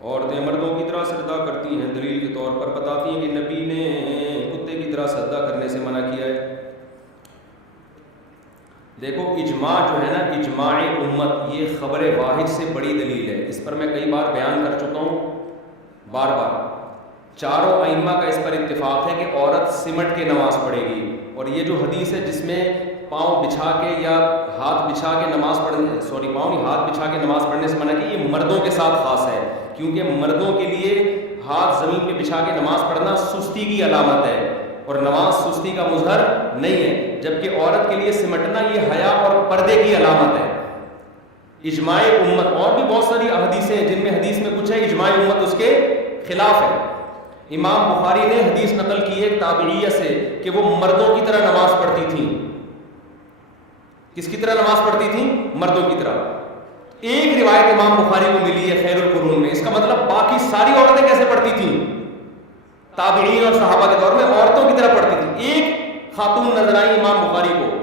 عورتیں مردوں کی طرح سجدہ کرتی ہیں، دلیل کے طور پر بتاتی ہیں کہ نبی نے کتے کی طرح سجدہ کرنے سے منع کیا ہے۔ دیکھو اجماع جو ہے نا، اجماع امت، یہ خبر واحد سے بڑی دلیل ہے۔ اس پر میں کئی بار بیان کر چکا ہوں، بار بار چاروں ائمہ کا اس پر اتفاق ہے کہ عورت سمٹ کے نماز پڑھے گی۔ اور یہ جو حدیث ہے جس میں پاؤں بچھا کے یا ہاتھ بچھا کے نماز پڑھنے پاؤں نہیں، ہاتھ بچھا کے نماز پڑھنے سے منع کی، یہ مردوں کے ساتھ خاص ہے، کیونکہ مردوں کے لیے ہاتھ زمین پہ بچھا کے نماز پڑھنا سستی کی علامت ہے، اور نماز سستی کا مظہر نہیں ہے، جبکہ عورت کے لیے سمٹنا یہ حیا اور پردے کی علامت ہے۔ اجماع امت، اور بھی بہت ساری حدیثیں ہیں جن میں حدیث میں کچھ ہے، اجماع امت اس کے خلاف ہے۔ امام بخاری نے حدیث نقل کی ہے تابعیہ سے کہ وہ مردوں کی طرح نماز پڑھتی تھیں۔ کس کی طرح نماز پڑھتی تھیں؟ مردوں کی طرح۔ ایک روایت امام بخاری کو ملی ہے خیر القرون میں، اس کا مطلب باقی ساری عورتیں کیسے پڑھتی تھیں؟ تابعین اور صحابہ کے دور میں عورتوں کی طرح پڑھتی تھیں۔ ایک خاتون نظر آئی امام بخاری کو،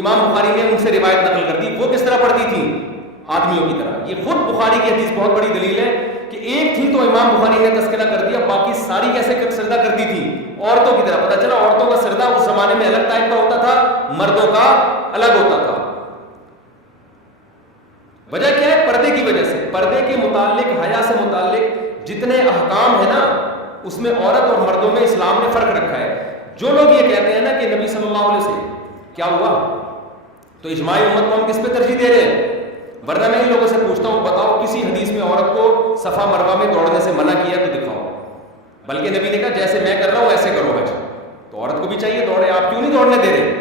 امام بخاری نے ان سے روایت نقل کر دی، وہ کس طرح پڑھتی تھیں؟ آدمیوں کی طرح۔ یہ خود بخاری کی حدیث بہت بڑی دلیل ہے کہ ایک تھی تو امام بخاری نے تذکرہ کر دیا، باقی ساری کیسے سجدہ کرتی تھی؟ عورتوں کی طرح۔ پتہ چلا عورتوں کا سجدہ اس زمانے میں الگ ٹائپ کا ہوتا تھا، مردوں کا الگ ہوتا تھا۔ وجہ کیا ہے؟ پردے کی وجہ سے۔ پردے کے متعلق، حیا سے متعلق جتنے احکام ہیں نا، اس میں عورت اور مردوں میں اسلام نے فرق رکھا ہے۔ جو لوگ یہ کہتے ہیں نا کہ نبی صلی اللہ علیہ وسلم کیا ہوا، تو اجماع امت کو ہم کس پہ ترجیح دے رہے ہیں؟ ورنہ میں ان لوگوں سے پوچھتا ہوں، بتاؤ کسی حدیث میں عورت کو صفا مروہ میں دوڑنے سے منع کیا تو دکھاؤ۔ بلکہ نبی نے کہا جیسے میں کر رہا ہوں ایسے کرو حج، تو عورت کو بھی چاہیے دوڑے، آپ کیوں نہیں دوڑنے دے رہے؟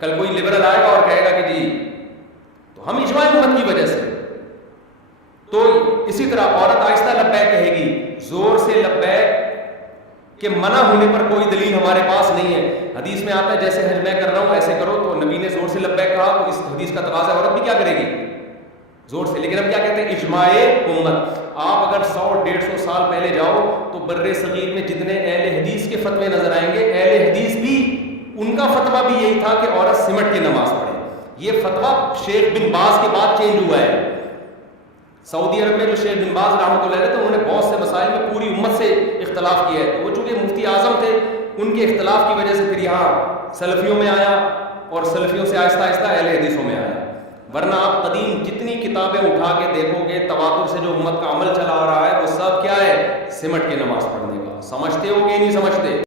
کل کوئی لبرل آئے گا اور کہے گا کہ جی، تو ہم اجماع امت کی وجہ سے۔ تو اسی طرح عورت آہستہ لبیک کہے گی، زور سے لبیک کہ منع ہونے پر کوئی دلیل ہمارے پاس نہیں ہے۔ حدیث میں آتا ہے جیسے حج میں کر رہا ہوں ایسے کرو، تو نبی نے زور سے لبیک کہا، تو اس حدیث کا تقاضا عورت بھی کیا کرے گی؟ زور سے۔ لیکن ہم کیا کہتے ہیں؟ اجماع امت۔ آپ اگر 100-150 سال پہلے جاؤ تو بر صغیر میں جتنے اہل حدیث کے فتوے نظر آئیں گے، اہل حدیث بھی ان کا فتویٰ بھی یہی تھا کہ عورت سمٹ کے نماز پڑھے۔ یہ فتویٰ شیخ بن باز کے بعد چینج ہوا ہے۔ سعودی عرب میں جو شیخ بن باز رحمۃ اللہ علیہ تھے، انہوں نے بہت سے مسائل میں پوری امت سے اختلاف کیا ہے۔ وہ چونکہ مفتی اعظم تھے، ان کے اختلاف کی وجہ سے پھر یہاں سلفیوں میں آیا، اور سلفیوں سے آہستہ آہستہ اہل حدیثوں میں آیا۔ ورنہ آپ قدیم جتنی کتابیں اٹھا کے دیکھو گے، تواتر سے جو امت کا عمل چلا آ رہا ہے وہ سب کیا ہے؟ سمٹ کے نماز پڑھنے کا۔ سمجھتے ہو کہ نہیں سمجھتے؟